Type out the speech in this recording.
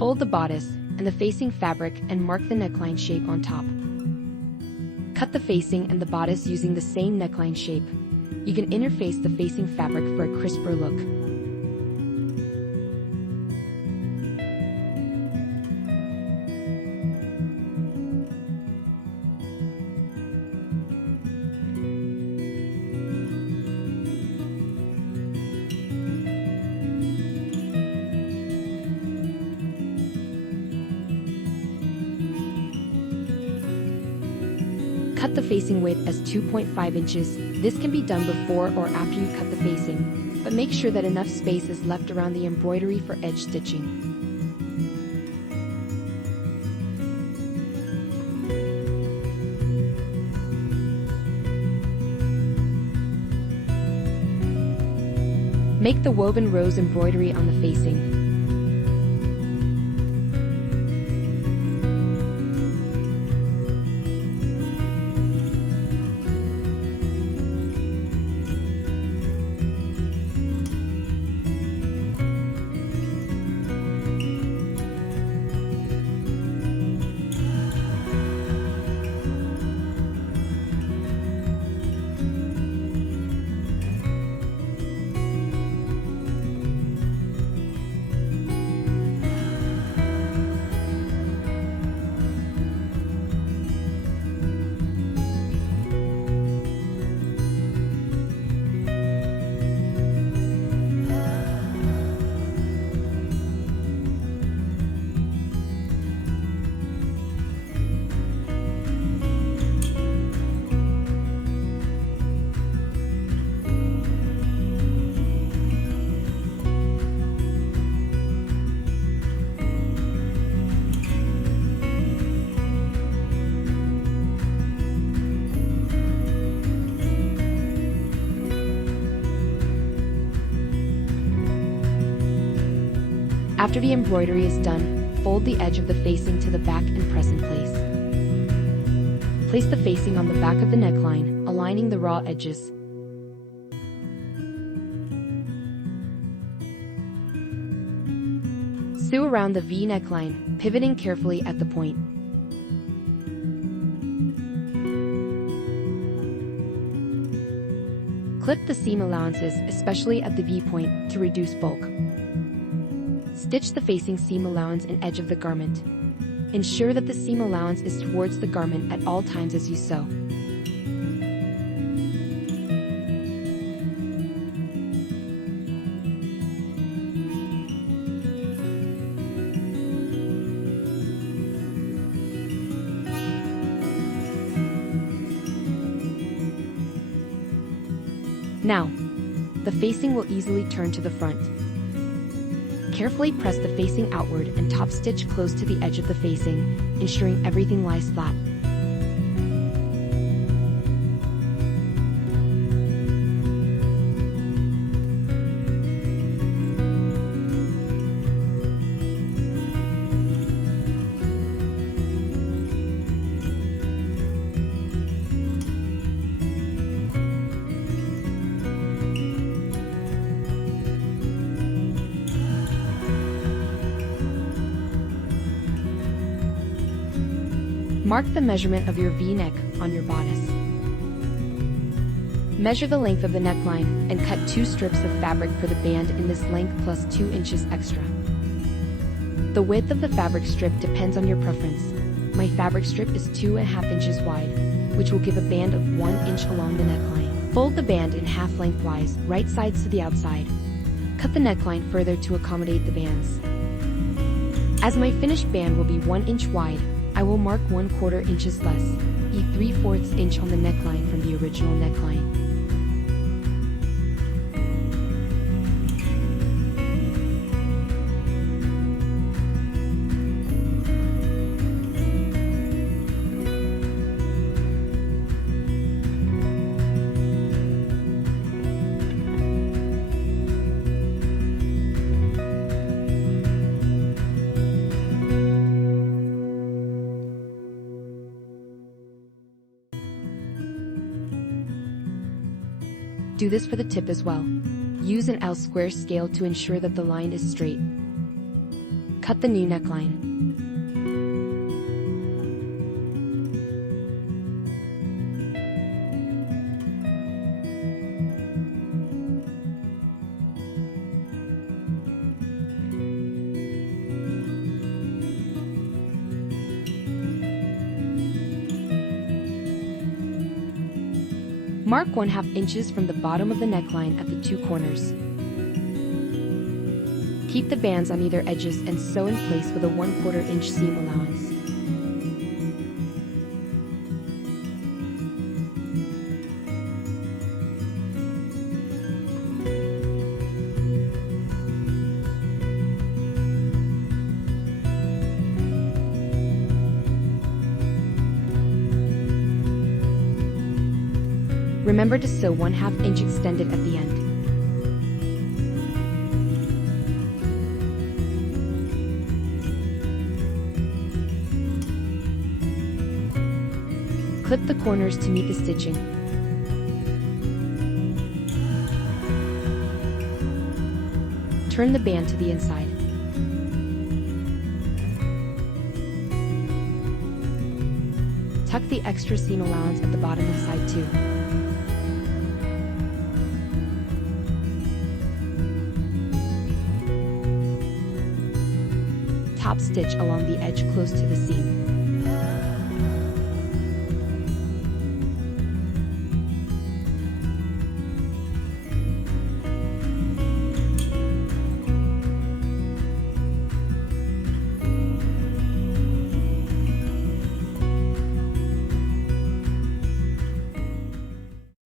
Fold the bodice and the facing fabric and mark the neckline shape on top. Cut the facing and the bodice using the same neckline shape. You can interface the facing fabric for a crisper look. Cut the facing width as 2.5 inches. This can be done before or after you cut the facing, but make sure that enough space is left around the embroidery for edge stitching. Make the woven rose embroidery on the facing. After the embroidery is done, fold the edge of the facing to the back and press in place. Place the facing on the back of the neckline, aligning the raw edges. Sew around the V neckline, pivoting carefully at the point. Clip the seam allowances, especially at the V point, to reduce bulk. Stitch the facing seam allowance and edge of the garment. Ensure that the seam allowance is towards the garment at all times as you sew. Now, the facing will easily turn to the front. Carefully press the facing outward and top stitch close to the edge of the facing, ensuring everything lies flat. Mark the measurement of your V-neck on your bodice. Measure the length of the neckline and cut 2 strips of fabric for the band in this length plus 2 inches extra. The width of the fabric strip depends on your preference. My fabric strip is 2.5 inches wide, which will give a band of 1 inch along the neckline. Fold the band in half lengthwise, right sides to the outside. Cut the neckline further to accommodate the bands. As my finished band will be 1 inch wide, I will mark 1/4 inches less, a 3/4 inch on the neckline from the original neckline. Do this for the tip as well. Use an L square scale to ensure that the line is straight. cut the new neckline. Mark 1/2 inches from the bottom of the neckline at the 2 corners. Keep the bands on either edges and sew in place with a 1/4 inch seam allowance. Remember to sew 1/2 inch extended at the end. Clip the corners to meet the stitching. Turn the band to the inside. Tuck the extra seam allowance at the bottom and side too. Top stitch along the edge close to the seam.